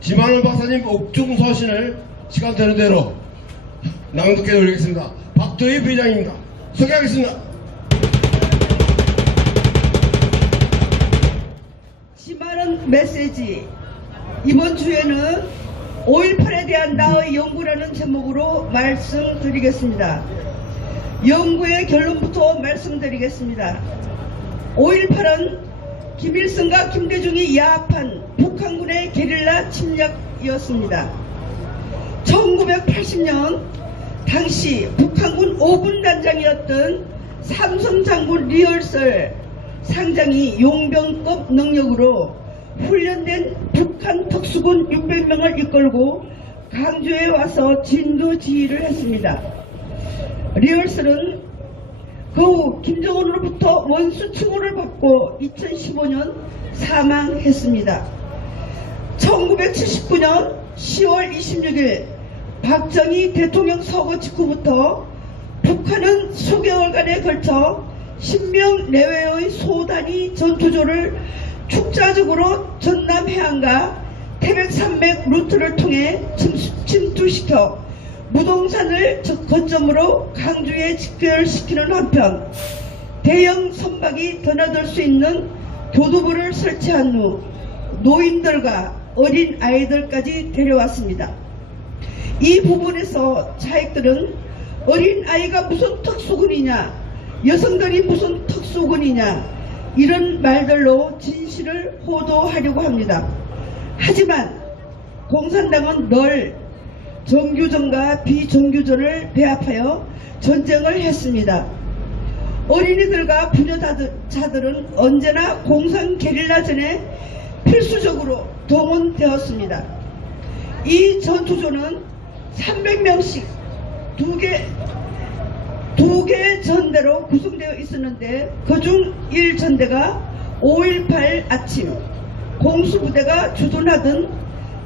지만원 박사님 옥중 서신을 시간 되는 대로 낭독해 드리겠습니다. 박도희 부회장입니다. 소개하겠습니다. 지만원 메시지. 이번 주에는 5.18에 대한 나의 연구라는 제목으로 말씀드리겠습니다. 연구의 결론부터 말씀드리겠습니다. 5.18은 김일성과 김대중이 야합한 북한군의 게릴라 침략이었습니다. 1980년 당시 북한군 5군 단장이었던 삼성장군 리얼설 상장이 용병급 능력으로 훈련된 북한 특수군 600명을 이끌고 강주에 와서 진두지휘를 했습니다. 리얼설은 그 후 김정은으로부터 원수 칭호를 받고 2015년 사망했습니다. 1979년 10월 26일 박정희 대통령 서거 직후부터 북한은 수개월간에 걸쳐 10명 내외의 소단위 전투조를 축자적으로 전남 해안과 태백산맥 루트를 통해 침투시켜 무동산을 거점으로 강주에 직결시키는 한편 대형 선박이 드나들 수 있는 교두보를 설치한 후 노인들과 어린 아이들까지 데려왔습니다. 이 부분에서 자익들은 어린 아이가 무슨 특수군이냐, 여성들이 무슨 특수군이냐 이런 말들로 진실을 호도하려고 합니다. 하지만 공산당은 늘 정규전과 비정규전을 배합하여 전쟁을 했습니다. 어린이들과 부녀자들은 언제나 공산 게릴라전에 필수적으로 동원되었습니다. 이 전투조는 300명씩 두 개 전대로 구성되어 있었는데 그중 1전대가 5.18 아침 공수부대가 주둔하던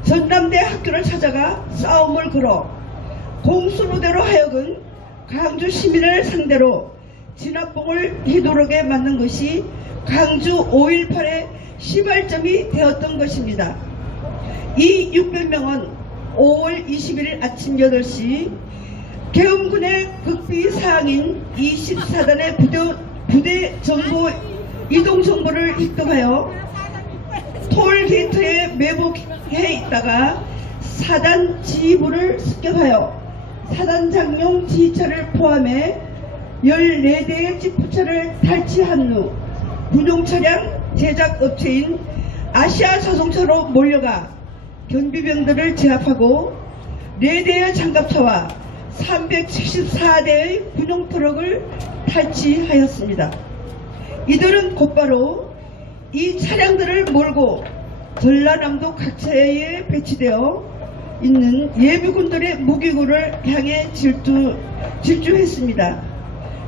전남대 학교를 찾아가 싸움을 걸어 공수부대로 하여금 강주 시민을 상대로 진압봉을 휘두르게 만든 것이 강주 5.18의 시발점이 되었던 것입니다. 이 600명은 5월 21일 아침 8시 계엄군의 극비사항인 24단의 부대 정보 이동 정보를 입력하여 톨게이트에 매복해 있다가 사단 지휘부를 습격하여 사단장용 지휘차를 포함해 14대의 지프차를 탈취한 후 군용차량 제작업체인 아시아 자동차로 몰려가 경비병들을 제압하고 4대의 장갑차와 374대의 군용 트럭을 탈취하였습니다. 이들은 곧바로 이 차량들을 몰고 전라남도 각처에 배치되어 있는 예비군들의 무기고를 향해 질주했습니다.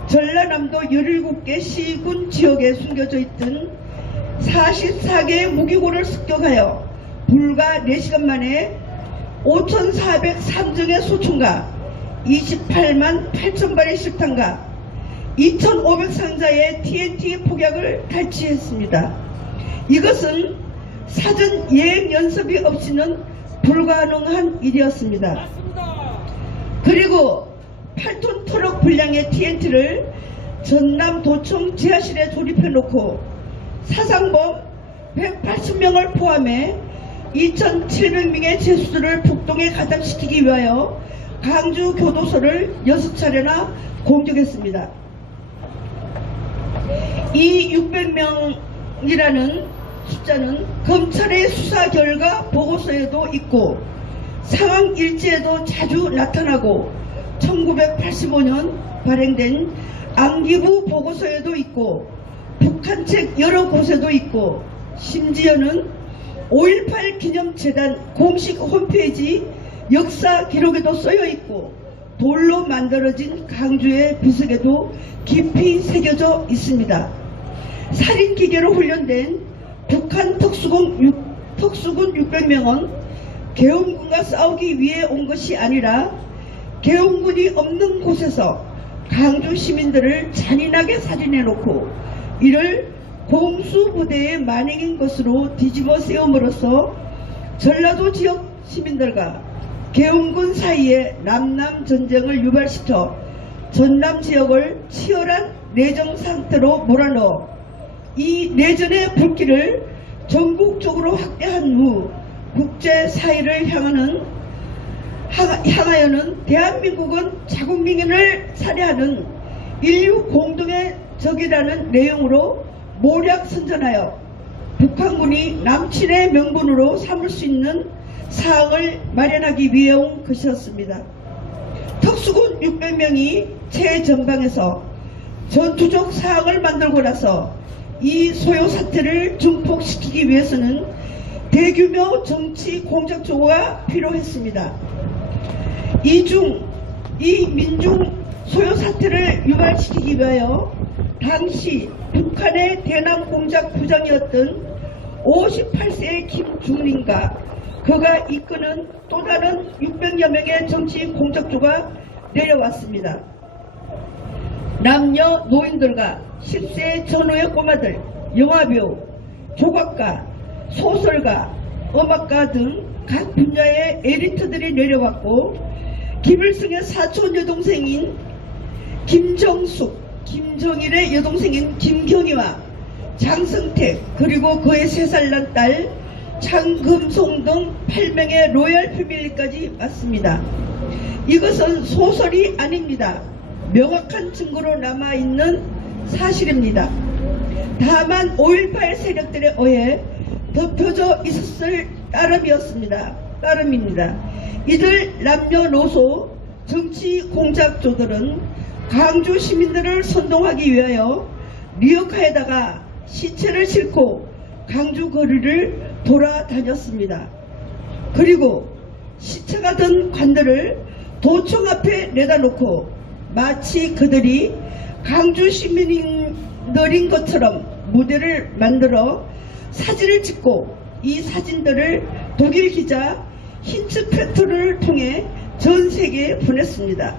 전라남도 17개 시군 지역에 숨겨져 있던 44개의 무기고를 습격하여 불과 4시간 만에 5,403정의 소총과 28만 8천발의 실탄과 2,500상자의 TNT 폭약을 탈취했습니다. 이것은 사전 예행 연습이 없이는 불가능한 일이었습니다. 그리고 8톤 트럭 분량의 TNT를 전남 도청 지하실에 조립해 놓고 사상범 180명을 포함해 2,700명의 죄수들을 북동에 가담시키기 위하여 강주 교도소를 6차례나 공격했습니다. 이 600명이라는 숫자는 검찰의 수사 결과 보고서에도 있고 상황 일지에도 자주 나타나고 1985년 발행된 안기부 보고서에도 있고 북한책 여러 곳에도 있고 심지어는 5.18 기념재단 공식 홈페이지 역사 기록에도 써여 있고 돌로 만들어진 강주의 비석에도 깊이 새겨져 있습니다. 살인기계로 훈련된 북한 특수군 600명은 계엄군과 싸우기 위해 온 것이 아니라 계엄군이 없는 곳에서 강주 시민들을 잔인하게 살인해놓고 이를 공수부대의 만행인 것으로 뒤집어 세움으로써 전라도 지역 시민들과 계엄군 사이에 남남 전쟁을 유발시켜 전남 지역을 치열한 내정 상태로 몰아넣어 이 내전의 불길을 전국적으로 확대한 후 국제사회를 향하여는 대한민국은 자국민을 살해하는 인류 공동의 적이라는 내용으로 모략 선전하여 북한군이 남친의 명분으로 삼을 수 있는 사항을 마련하기 위해 온 것이었습니다. 특수군 600명이 최전방에서 전투적 사항을 만들고 나서 이 소요 사태를 증폭시키기 위해서는 대규모 정치 공작조가 필요했습니다. 이 민중 소요 사태를 유발시키기 위하여 당시 북한의 대남 공작 부장이었던 58세의 김중린과 그가 이끄는 또 다른 600여 명의 정치 공작조가 내려왔습니다. 남녀 노인들과 10세 전후의 꼬마들, 영화배우, 조각가, 소설가, 음악가 등 각 분야의 에리트들이 내려왔고 김일성의 사촌 여동생인 김정숙, 김정일의 여동생인 김경희와 장승택 그리고 그의 3살 난 딸 장금송 등 8명의 로얄 패밀리까지 왔습니다. 이것은 소설이 아닙니다. 명확한 증거로 남아있는 사실입니다. 다만 5.18 세력들에 의해 덮여져 있었을 따름입니다. 이들 남녀노소 정치 공작조들은 광주 시민들을 선동하기 위하여 리어카에다가 시체를 싣고 광주 거리를 돌아다녔습니다. 그리고 시체가 든 관들을 도청 앞에 내다 놓고 마치 그들이 광주 시민들인 것처럼 무대를 만들어 사진을 찍고 이 사진들을 독일 기자 힌츠페트를 통해 전 세계에 보냈습니다.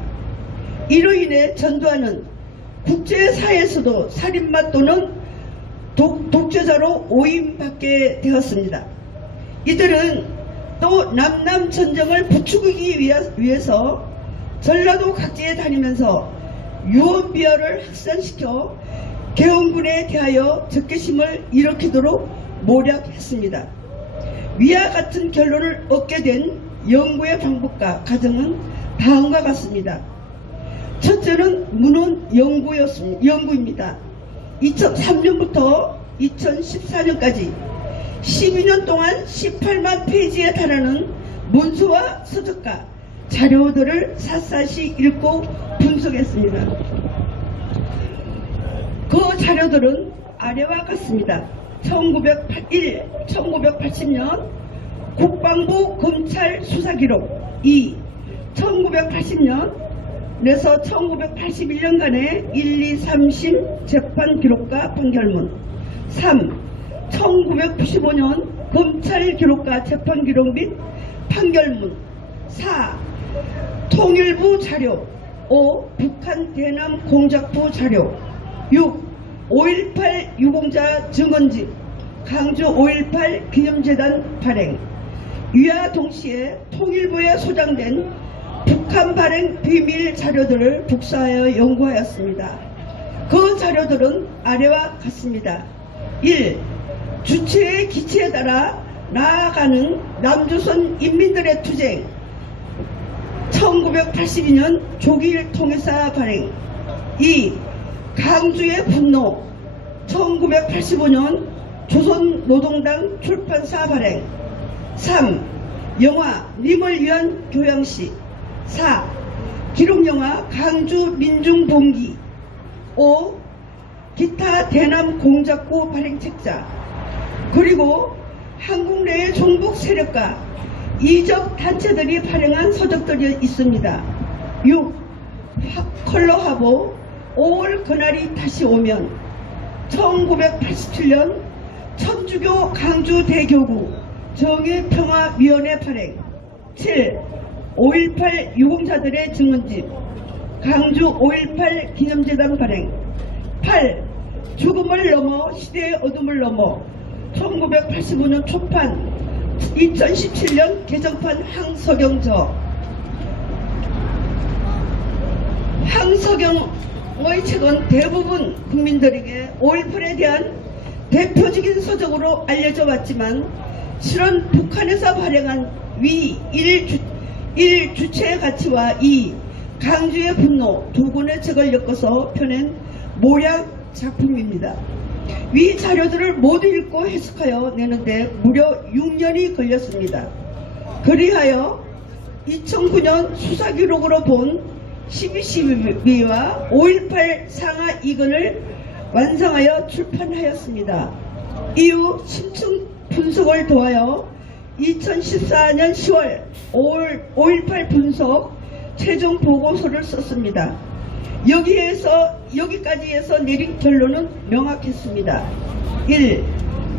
이로 인해 전두환은 국제사회에서도 살인마 또는 독재자로 오인받게 되었습니다. 이들은 또 남남 전쟁을 부추기기 위해서 전라도 각지에 다니면서 유언비어를 확산시켜 계엄군에 대하여 적개심을 일으키도록 모략했습니다. 위와 같은 결론을 얻게 된 연구의 방법과 과정은 다음과 같습니다. 첫째는 문헌 연구입니다. 2003년부터 2014년까지 12년 동안 18만 페이지에 달하는 문서와 서적과 자료들을 샅샅이 읽고 분석했습니다. 그 자료들은 아래와 같습니다. 1980년 국방부 검찰 수사기록 2. 1980년에서 1981년간의 1, 2, 3심 재판 기록과 판결문 3. 1995년 검찰 기록과 재판 기록 및 판결문 4. 통일부 자료 5. 북한 대남 공작부 자료 6. 5.18 유공자 증언집 광주 5.18 기념재단 발행 이와 동시에 통일부에 소장된 북한 발행 비밀 자료들을 복사하여 연구하였습니다. 그 자료들은 아래와 같습니다. 1. 주체의 기치에 따라 나아가는 남조선 인민들의 투쟁 1982년 조기일 통일사 발행 2. 강주의 분노 1985년 조선노동당 출판사 발행 3. 영화 님을 위한 교양시 4. 기록영화 강주 민중봉기 5. 기타 대남 공작구 발행책자 그리고 한국 내의 종북 세력과 이적 단체들이 발행한 서적들이 있습니다. 6. 컬러하고 5월 그날이 다시 오면 1987년 천주교 강주대교구 정의평화위원회 발행 7. 5.18 유공자들의 증언집 강주 5.18 기념재단 발행 8. 죽음을 넘어 시대의 어둠을 넘어 1985년 초판 2017년 개정판 황석영의 책은 대부분 국민들에게 5.18에 대한 대표적인 서적으로 알려져 왔지만 실은 북한에서 발행한 위 1 주체의 가치와 2 강주의 분노 두 권의 책을 엮어서 펴낸 모략 작품입니다. 위 자료들을 모두 읽고 해석하여 내는데 무려 6년이 걸렸습니다. 그리하여 2009년 수사기록으로 본 12.12와 5.18 상하 2권을 완성하여 출판하였습니다. 이후 심층 분석을 도하여 2014년 10월 5.18 분석 최종 보고서를 썼습니다. 여기까지 해서 내린 결론은 명확했습니다. 1.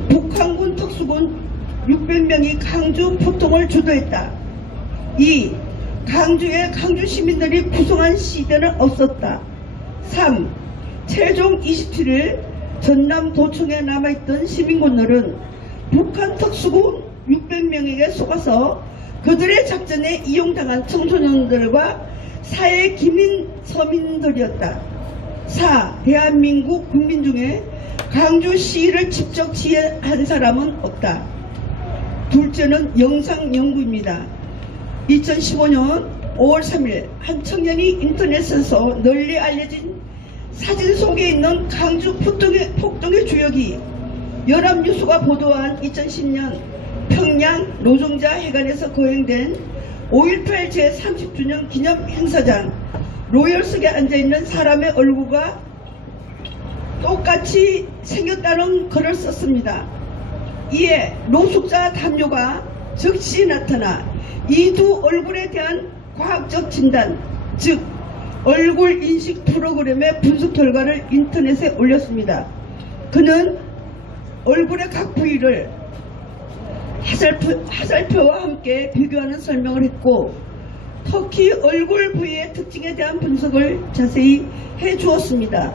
북한군 특수군 600명이 강주 폭동을 주도했다. 2. 강주에 강주 시민들이 구성한 시대는 없었다. 3. 최종 27일 전남 도청에 남아있던 시민군들은 북한 특수군 600명에게 속아서 그들의 작전에 이용당한 청소년들과 사회 기민 서민들이었다. 4. 대한민국 국민 중에 강주 시위를 직접 지휘한 사람은 없다. 둘째는 영상 연구입니다. 2015년 5월 3일 한 청년이 인터넷에서 널리 알려진 사진 속에 있는 강주 폭동의 주역이 연합뉴스가 보도한 2010년 평양 노동자 해관에서 거행된 5.18 제30주년 기념 행사장 로열석에 앉아있는 사람의 얼굴과 똑같이 생겼다는 글을 썼습니다. 이에 노숙자 담요가 즉시 나타나 이 두 얼굴에 대한 과학적 진단, 즉 얼굴 인식 프로그램의 분석 결과를 인터넷에 올렸습니다. 그는 얼굴의 각 부위를 화살표와 함께 비교하는 설명을 했고 특히 얼굴 부위의 특징에 대한 분석을 자세히 해주었습니다.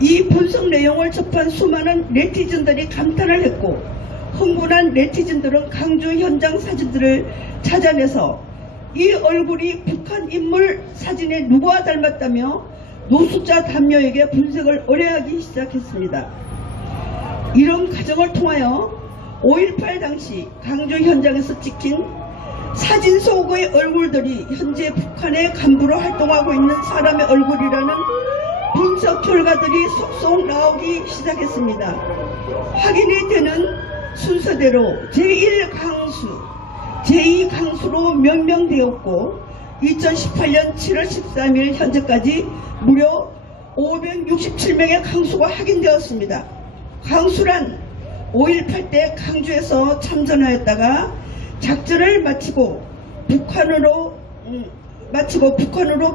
이 분석 내용을 접한 수많은 네티즌들이 감탄을 했고 흥분한 네티즌들은 강주 현장 사진들을 찾아내서 이 얼굴이 북한 인물 사진에 누구와 닮았다며 노숙자 담요에게 분석을 의뢰하기 시작했습니다. 이런 과정을 통하여 5.18 당시 강주 현장에서 찍힌 사진 속의 얼굴들이 현재 북한의 간부로 활동하고 있는 사람의 얼굴이라는 분석 결과들이 속속 나오기 시작했습니다. 확인이 되는 순서대로 제1강수, 제2강수로 명명되었고 2018년 7월 13일 현재까지 무려 567명의 강수가 확인되었습니다. 강수란 5.18 때 강주에서 참전하였다가 작전을 마치고 북한으로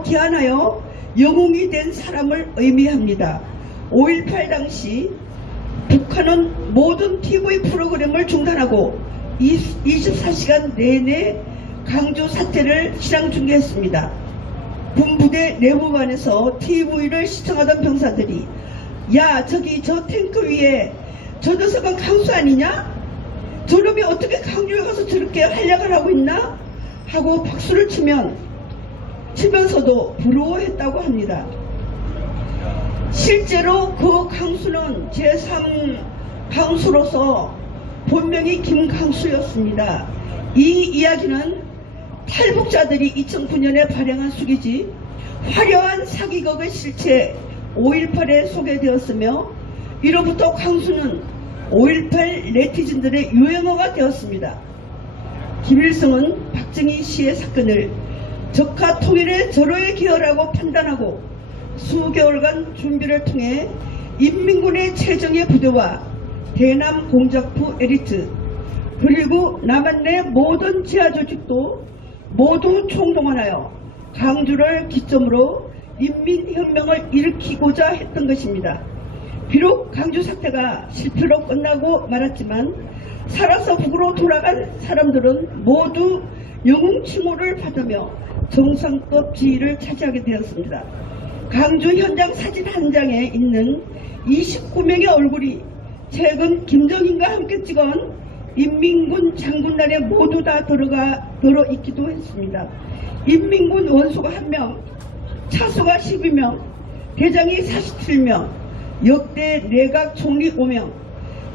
귀환하여 영웅이 된 사람을 의미합니다. 5.18 당시 북한은 모든 TV 프로그램을 중단하고 24시간 내내 강주 사태를 실황 중계했습니다. 군부대 내무반에서 TV를 시청하던 병사들이 야 저기 저 탱크 위에 저 녀석은 강수 아니냐? 저놈이 어떻게 강주에 가서 저렇게 활약을 하고 있나? 하고 박수를 치면서도 부러워했다고 합니다. 실제로 그 강수는 제3강수로서 본명이 김강수였습니다. 이 이야기는 탈북자들이 2009년에 발행한 수기지 화려한 사기극의 실체 5.18에 소개되었으며 이로부터 강수는 5.18 네티즌들의 유행어가 되었습니다. 김일성은 박정희 씨의 사건을 적화 통일의 절호의 기여라고 판단하고 수개월간 준비를 통해 인민군의 최정예 부대와 대남 공작부 에리트 그리고 남한 내 모든 지하 조직도 모두 총동원하여 강주를 기점으로 인민혁명을 일으키고자 했던 것입니다. 비록 강주 사태가 실패로 끝나고 말았지만 살아서 북으로 돌아간 사람들은 모두 영웅 칭호를 받으며 정상급 지위를 차지하게 되었습니다. 강주 현장 사진 한 장에 있는 29명의 얼굴이 최근 김정인과 함께 찍은 인민군 장군단에 모두 다 들어 있기도 했습니다. 인민군 원소가 1명, 차수가 12명, 대장이 47명, 역대 내각 총리 5명,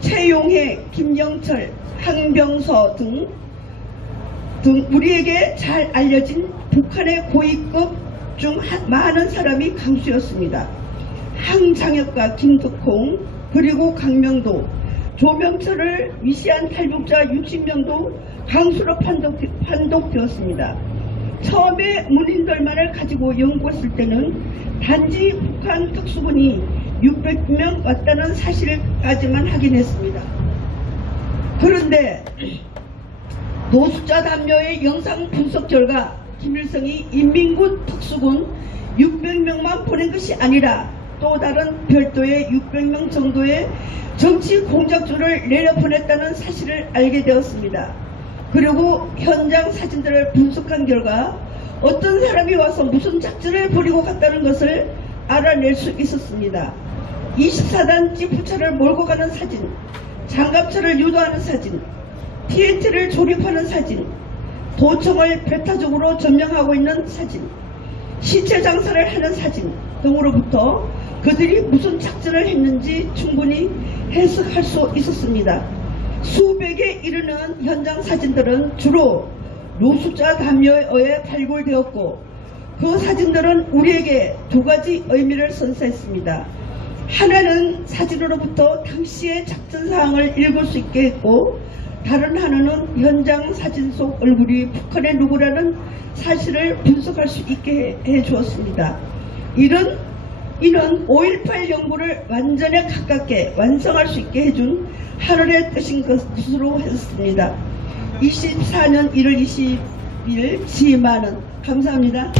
최용해, 김영철, 항병서 등 우리에게 잘 알려진 북한의 고위급 중 많은 사람이 강수였습니다. 항장혁과 김덕홍, 그리고 강명도, 조명철을 위시한 탈북자 60명도 강수로 판독되었습니다. 처음에 문인들만을 가지고 연구했을 때는 단지 북한 특수군이 600명 왔다는 사실까지만 확인했습니다. 그런데 노숙자 담요의 영상 분석 결과 김일성이 인민군 특수군 600명만 보낸 것이 아니라 또 다른 별도의 600명 정도의 정치 공작조를 내려보냈다는 사실을 알게 되었습니다. 그리고 현장 사진들을 분석한 결과 어떤 사람이 와서 무슨 작전을 벌이고 갔다는 것을 알아낼 수 있었습니다. 24단 지프차를 몰고 가는 사진, 장갑차를 유도하는 사진, TNT를 조립하는 사진, 도청을 배타적으로 점령하고 있는 사진, 시체 장사를 하는 사진 등으로부터 그들이 무슨 작전을 했는지 충분히 해석할 수 있었습니다. 수백에 이르는 현장 사진들은 주로 노숙자 담요에 의해 발굴되었고 그 사진들은 우리에게 두 가지 의미를 선사했습니다. 하나는 사진으로부터 당시의 작전 사항을 읽을 수 있게 했고 다른 하나는 현장 사진 속 얼굴이 북한의 누구라는 사실을 분석할 수 있게 해 주었습니다. 이는 5.18 연구를 완전에 가깝게 완성할 수 있게 해준 하늘의 뜻인 것으로 했습니다. 24년 1월 20일 지만은 감사합니다.